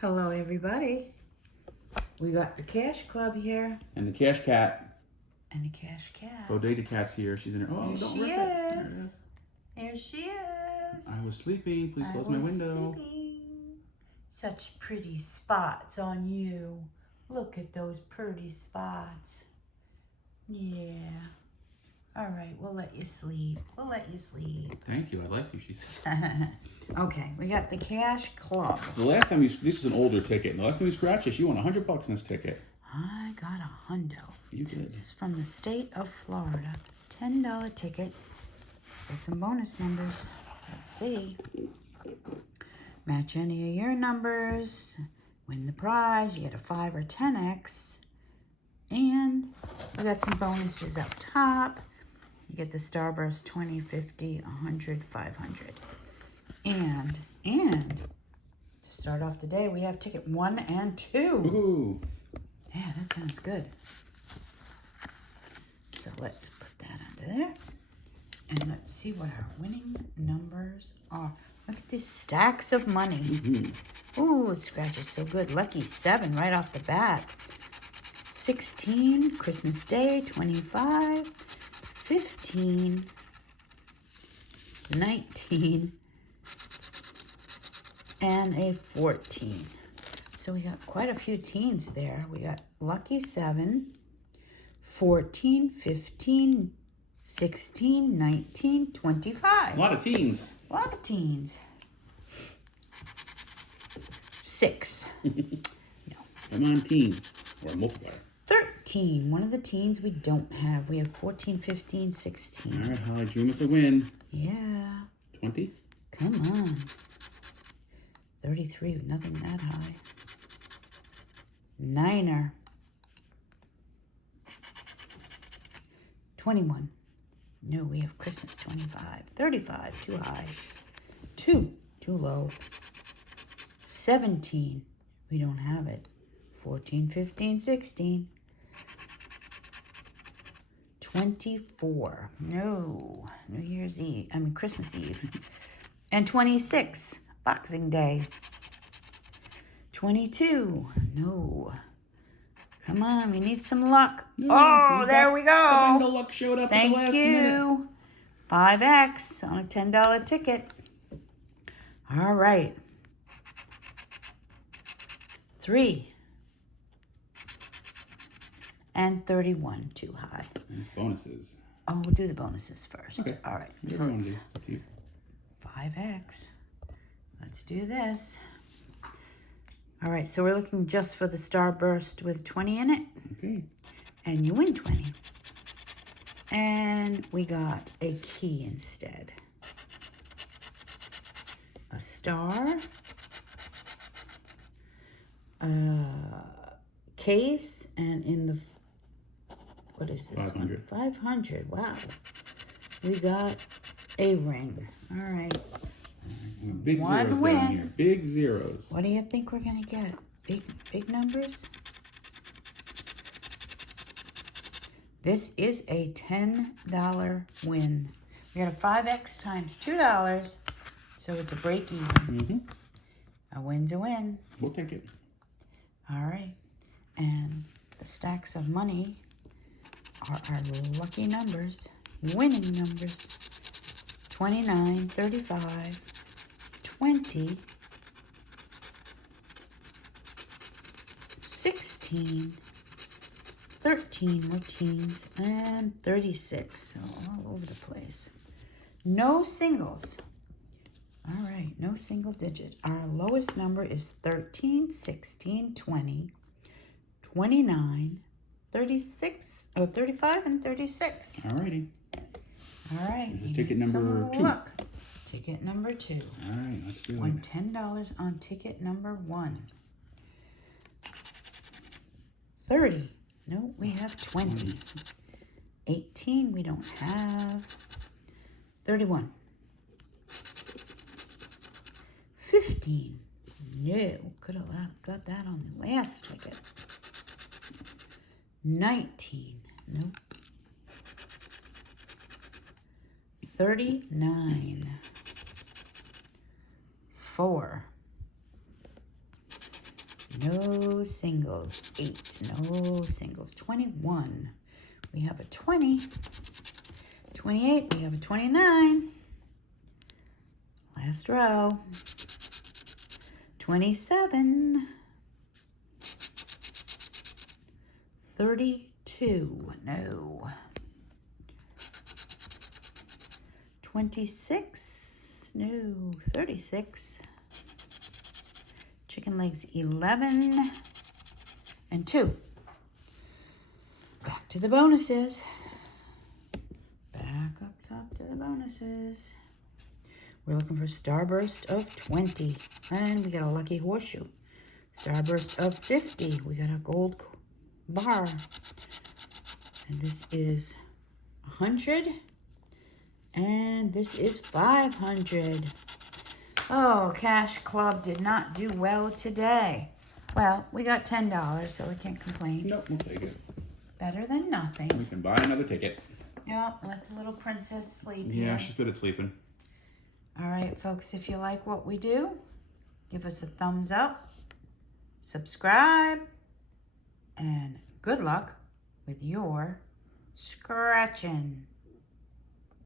Hello, everybody. We got the Cash Club here. And the Cash Cat. And the Cash Cat. Bodega Cat's here. She's in there. Oh, There don't she rip it. There it is. There she is. I was sleeping. Please close my window. Sleeping. Such pretty spots on you. Look at those pretty spots. Yeah. All right, we'll let you sleep. We'll let you sleep. Thank you. I like you. She said. Okay, we got the Cash Club. The last time this is an older ticket. The last time you scratched this, you won $100 in this ticket. I got a hundo. You did. This is from the state of Florida. $10 ticket. It's got some bonus numbers. Let's see. Match any of your numbers. Win the prize. You get a 5 or 10x. And we got some bonuses up top. You get the Starburst 20, 50, 100, 500. And to start off today, we have ticket 1 and 2. Woohoo. Yeah, that sounds good. So let's put that under there. And let's see what our winning numbers are. Look at these stacks of money. Mm-hmm. Ooh, it scratches so good. Lucky 7 right off the bat. 16, Christmas Day, 25, 15, 19, and a 14. So we got quite a few teens there. We got lucky 7, 14, 15, 16, 19, 25. A lot of teens. A lot of teens. 6. Come on, teens. Or a multiplier. 13. One of the teens we don't have. We have 14, 15, 16. All right, Holly, dream us a win. Yeah. 20. Come on. 33. Nothing that high. 9er. 21. No, we have Christmas 25. 35. Too high. 2. Too low. 17. We don't have it. 14, 15, 16. 24. No. New Year's Eve. I mean, Christmas Eve. And 26. Boxing Day. 22. No. Come on, we need some luck. No, oh, there we The go. bingo luck showed up at the Thank last minute. you. 5x on a $10 ticket. All right. 3. And 31, too high. And bonuses. Oh, we'll do the bonuses first. Okay. All right. Whatever So you want to it's do. Up to you. 5x. Let's do this. All right, so we're looking just for the Starburst with 20 in it. Okay. And you win 20. And we got a key instead. A star. Case. And in the... What is this 500. one? 500. Wow. We got a ring. All right. Big One zeros win. down here. Big zeros. What do you think we're going to get? Big numbers? This is a $10 win. We got a 5x times $2, so it's a break even. Mm-hmm. A win's a win. We'll take it. All right. And the stacks of money are our lucky numbers, winning numbers. 29, 35, 20, 16, 13 more teens, and 36. So all over the place. No singles. All right, no single digit. Our lowest number is 13, 16, 20, 29, 36, 35, and 36. All righty. All right. This is ticket number 2. Look. Ticket number 2. All right, let's do Won it. $10 on ticket number 1. 30. No, we have 20. 18, we don't have. 31. 15. No, could have got that on the last ticket. 19. Nope. 39. 4. No singles. 8. No singles. 21. We have a 20. 28. We have a 29. Last row. 27. 32. No. 26. No. 36. Chicken legs 11 and 2. Back to the bonuses. Back up top to the bonuses. We're looking for Starburst of 20. And we got a lucky horseshoe. Starburst of 50. We got a gold bar. And this is 100. And this is 500. Oh, Cash Club did not do well today. Well, we got $10, so we can't complain. Nope, we'll take it. Better than nothing. We can buy another ticket. Yep, let the little princess sleep Yeah, here. she's good at sleeping. All right, folks, if you like what we do, give us a thumbs up, subscribe, and good luck with your scratching.